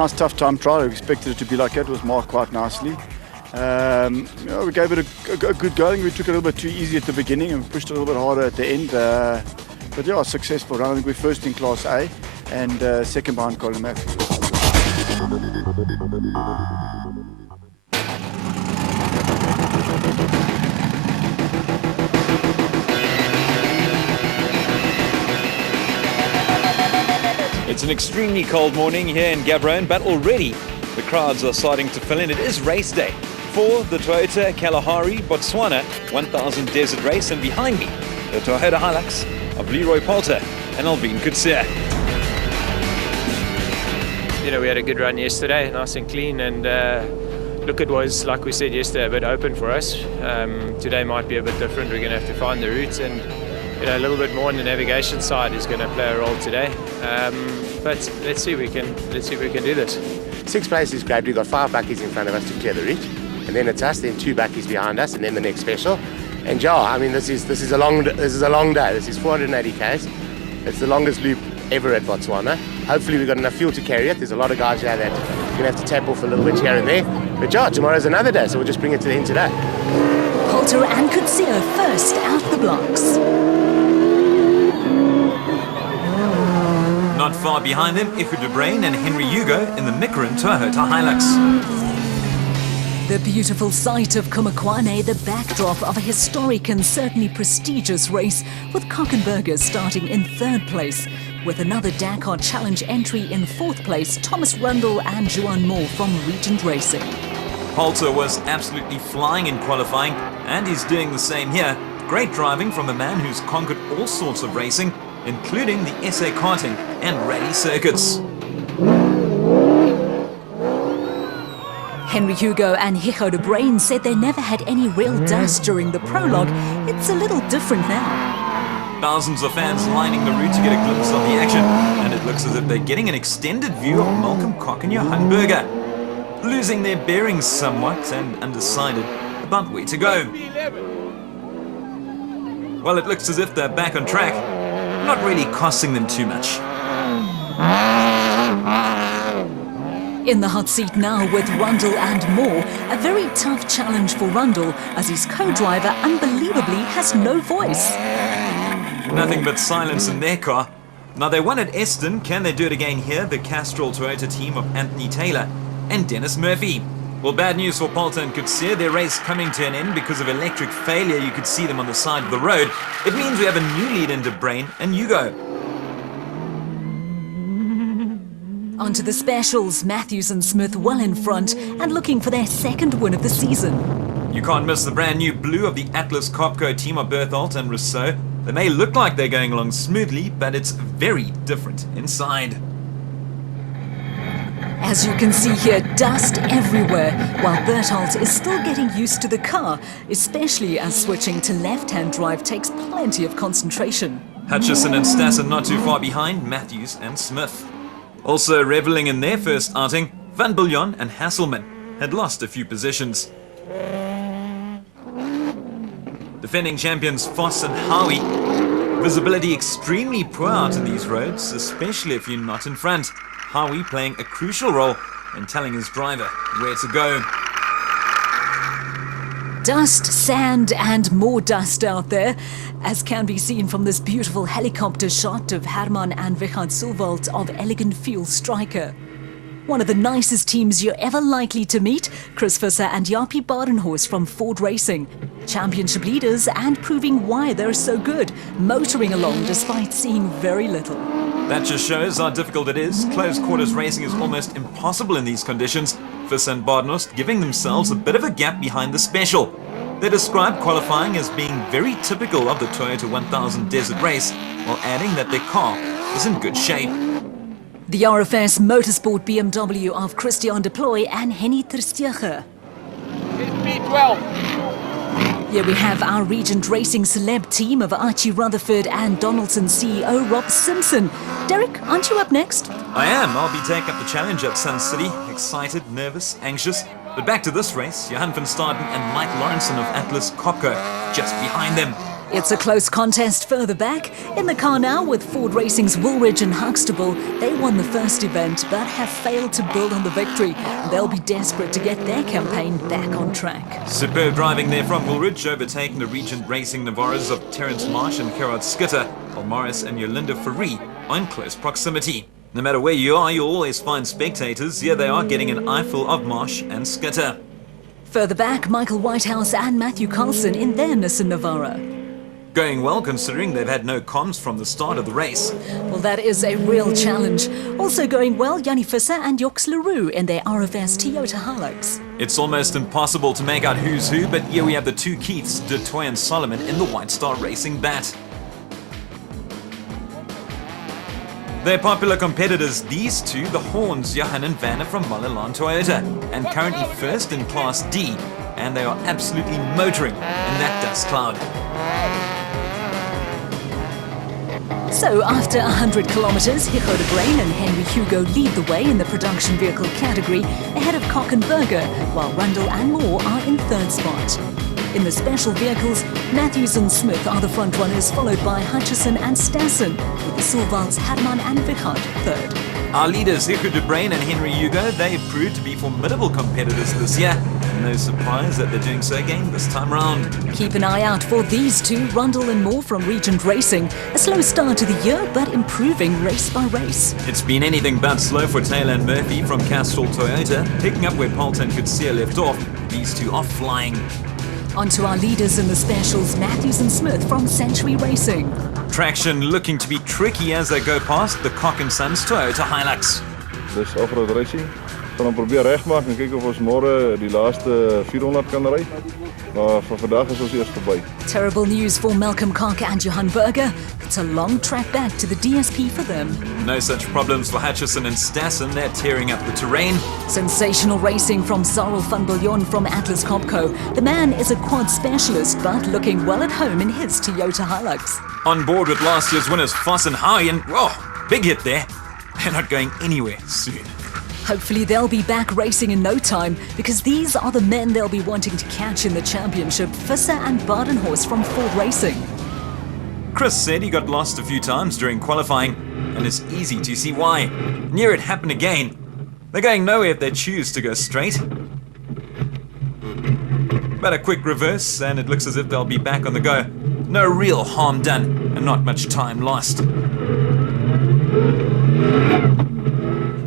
Nice tough time trial. We expected it to be like that. It was marked quite nicely. We gave it a good going. We took it a little bit too easy at the beginning and pushed it a little bit harder at the end. But yeah, successful run. I think we're first in Class A and second behind Colin Matthews. It's an extremely cold morning here in Gaborone, but already the crowds are starting to fill in. It is race day for the Toyota Kalahari Botswana 1000 Desert Race, and behind me, the Toyota Hilux of Leroy Poulter and Alvin Coetzee. You know, we had a good run yesterday, nice and clean, and look, it was, like we said yesterday, a bit open for us. Today might be a bit different. We're going to have to find the routes, and you know, a little bit more on the navigation side is going to play a role today. But let's see if we can do this. Sixth place is great. We've got 5 buckies in front of us to clear the route, and then it's us, then 2 buckies behind us, and then the next special. And yeah, I mean, this is a long day. This is 480 k's. It's the longest loop ever at Botswana. Hopefully we've got enough fuel to carry it. There's a lot of guys here that are going to have to tap off a little bit here and there. But yeah, tomorrow's another day, so we'll just bring it to the end today. Poulter and Coetzee first out the blocks. Not far behind them, Iku de Bruin and Henry Hugo in the Micron Toyota Hilux. The beautiful sight of Kumakwane, the backdrop of a historic and certainly prestigious race, with Kockenberger starting in 3rd place, with another Dakar Challenge entry in 4th place, Thomas Rundle and Juan Moore from Regent Racing. Poulter was absolutely flying in qualifying, and he's doing the same here. Great driving from a man who's conquered all sorts of racing, including the SA karting and rally circuits. Henry Hugo and Hicho de Bruin said they never had any real dust during the prologue. It's a little different now. Thousands of fans lining the route to get a glimpse of the action, and it looks as if they're getting an extended view of Malcolm Koch and Johan Burger, losing their bearings somewhat and undecided about where to go. Well, it looks as if they're back on track, not really costing them too much. In the hot seat now with Rundle and Moore, a very tough challenge for Rundle as his co-driver unbelievably has no voice. Nothing but silence in their car. Now they won at Eston, can they do it again here? The Castrol Toyota team of Anthony Taylor and Dennis Murphy. Well, bad news for Poulter and Coetzee, their race coming to an end because of electric failure. You could see them on the side of the road. It means we have a new lead in De Bruin and Hugo. On to the specials, Matthews and Smith well in front and looking for their 2nd win of the season. You can't miss the brand new blue of the Atlas Copco team of Berthold and Rousseau. They may look like they're going along smoothly, but it's very different inside. As you can see here, dust everywhere, while Berthold is still getting used to the car, especially as switching to left-hand drive takes plenty of concentration. Hutchison and Stassen not too far behind Matthews and Smith. Also reveling in their first outing, Van Biljon and Hasselman had lost a few positions. Defending champions Foss and Howie. Visibility extremely poor out in these roads, especially if you're not in front. Howie playing a crucial role in telling his driver where to go. Dust, sand and more dust out there, as can be seen from this beautiful helicopter shot of Herman and Wichard Silvald of Elegant Fuel Striker. One of the nicest teams you're ever likely to meet, Chris Visser and Jaapie Badenhorst from Ford Racing. Championship leaders and proving why they're so good, motoring along despite seeing very little. That just shows how difficult it is. Close quarters racing is almost impossible in these conditions. Visser and Badenhorst giving themselves a bit of a gap behind the special. They describe qualifying as being very typical of the Toyota 1000 Desert Race, while adding that their car is in good shape. The RFS Motorsport BMW of Christian de Plooy and Henny Terstegen. Here we have our Regent Racing celeb team of Archie Rutherford and Donaldson CEO Rob Simpson. Derek, aren't you up next? I am. I'll be taking up the challenge at Sun City. Excited, nervous, anxious. But back to this race, Johan van Staden and Mike Lawrenson of Atlas Copco just behind them. It's a close contest further back. In the car now with Ford Racing's Woolridge and Huxtable. They won the first event but have failed to build on the victory. They'll be desperate to get their campaign back on track. Superb driving there from Woolridge, overtaking the Regent Racing Navarras of Terence Marsh and Gerard Skitter, while Morris and Yolinda Ferree are in close proximity. No matter where you are, you'll always find spectators. Here they are getting an eyeful of Marsh and Skitter. Further back, Michael Whitehouse and Matthew Carlson in their Nissan Navara. Going well considering they've had no comms from the start of the race. Well, that is a real challenge. Also going well, Jannie Visser and Joks Leroux in their RFS Toyota Hilux. It's almost impossible to make out who's who, but here we have the two Keiths, Du Toit and Solomon in the White Star Racing bat. They're popular competitors, these two, the Horns, Johan and Vanna from Malalan Toyota, and currently first in Class D, and they are absolutely motoring in that dust cloud. So after 100 kilometres, Hicho de Brain and Henry Hugo lead the way in the production vehicle category, ahead of Cock and Berger, while Rundle and Moore are in third spot. In the special vehicles, Matthews and Smith are the front runners, followed by Hutchison and Stassen, with the Silvalds, Herman and Wichert third. Our leaders, Hicho de Brain and Henry Hugo, they've proved to be formidable competitors this year. No surprise that they're doing so again this time round. Keep an eye out for these two, Rundle and Moore from Regent Racing. A slow start to the year, but improving race by race. It's been anything but slow for Taylor and Murphy from Castrol Toyota, picking up where Poulter and Coetzee left off. These two are flying. On to our leaders in the specials, Matthews and Smith from Century Racing. Traction looking to be tricky as they go past the Cock & Sons Toyota Hilux. Dis off-road racing. Gaan hom probeer regmaak en kyk of ons môre die laaste 400 kan ry. Maar vir vandag is ons eers verby. Terrible news for Malcolm Carker and Johan Berger. It's a long track back to the DSP for them. No such problems for Hutchison and Stassen. They're tearing up the terrain. Sensational racing from Zarel van Biljon from Atlas Copco. The man is a quad specialist, but looking well at home in his Toyota Hilux. On board with last year's winners Foss and Howie, and big hit there. They're not going anywhere soon. Hopefully they'll be back racing in no time, because these are the men they'll be wanting to catch in the championship, Visser and Badenhorst from Ford Racing. Chris said he got lost a few times during qualifying, and it's easy to see why. Near it happened again. They're going nowhere if they choose to go straight. But a quick reverse, and it looks as if they'll be back on the go. No real harm done, and not much time lost.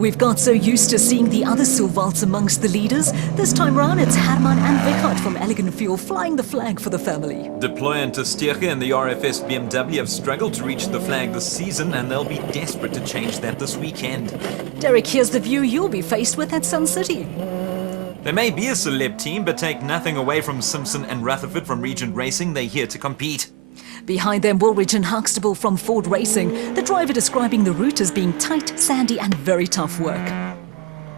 We've got so used to seeing the other Silvalds amongst the leaders. This time round, it's Herman and Wichert from Elegant Fuel flying the flag for the family. Deploy and Testierke and the RFS BMW have struggled to reach the flag this season, and they'll be desperate to change that this weekend. Derek, here's the view you'll be faced with at Sun City. They may be a celeb team, but take nothing away from Simpson and Rutherford from Regent Racing. They're here to compete. Behind them, Woolridge and Huxtable from Ford Racing, the driver describing the route as being tight, sandy and very tough work.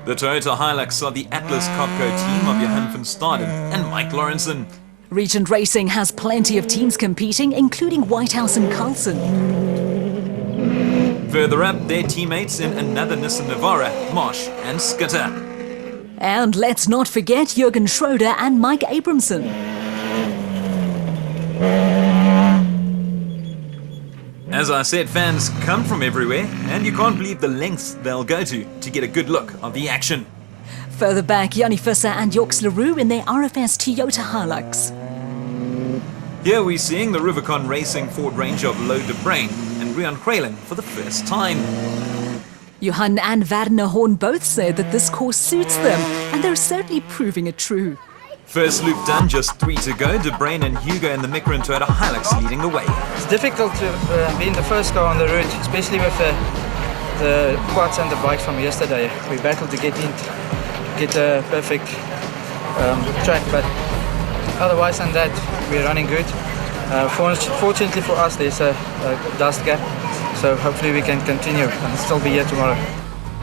The Toyota Hilux are the Atlas Copco team of Johan van Staden and Mike Lawrenson. Regent Racing has plenty of teams competing, including Whitehouse and Carlson. Further up, their teammates in another Nissan Navara, Marsh and Skitter. And let's not forget Jürgen Schroeder and Mike Abramson. As I said, fans come from everywhere, and you can't believe the lengths they'll go to get a good look of the action. Further back, Jannie Visser and Joks Leroux in their RFS Toyota Hilux. Here we're seeing the Rubicon Racing Ford Ranger of Louw de Bruin and Rian Kralin for the first time. Johan and Werner Horn both said that this course suits them, and they're certainly proving it true. First loop done, just 3 to go. De Bruin and Hugo in the Micra and Toyota Hilux leading the way. It's difficult to be in the first car on the route, especially with the quads and the bikes from yesterday. We battled to get a perfect track, but otherwise than that, we're running good. Fortunately for us, there's a dust gap, so hopefully we can continue and still be here tomorrow.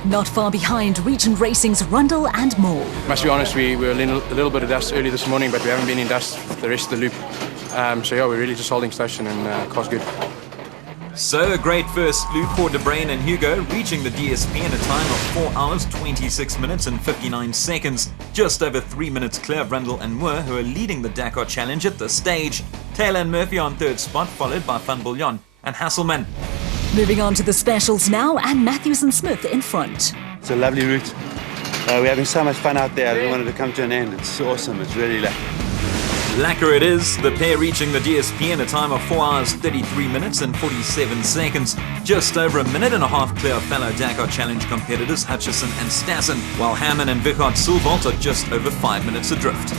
Not far behind, Regent Racing's Rundle and Moore. Must be honest, we were in a little bit of dust early this morning, but we haven't been in dust the rest of the loop. So yeah, we're really just holding station and car's good. So a great first loop for De Bruyn and Hugo, reaching the DSP in a time of 4 hours, 26 minutes and 59 seconds, just over 3 minutes clear of Rundle and Moore, who are leading the Dakar Challenge at this stage. Taylor and Murphy on third spot, followed by Van Biljon and Hasselman. Moving on to the specials now, and Matthews and Smith in front. It's a lovely route. We're having so much fun out there. I didn't want it to come to an end. It's awesome. It's really Lacquer it is, the pair reaching the DSP in a time of 4 hours, 33 minutes and 47 seconds. Just over a minute and a half clear of fellow Dakar Challenge competitors Hutchison and Stassen, while Hammond and Wichert Sulvold are just over 5 minutes adrift.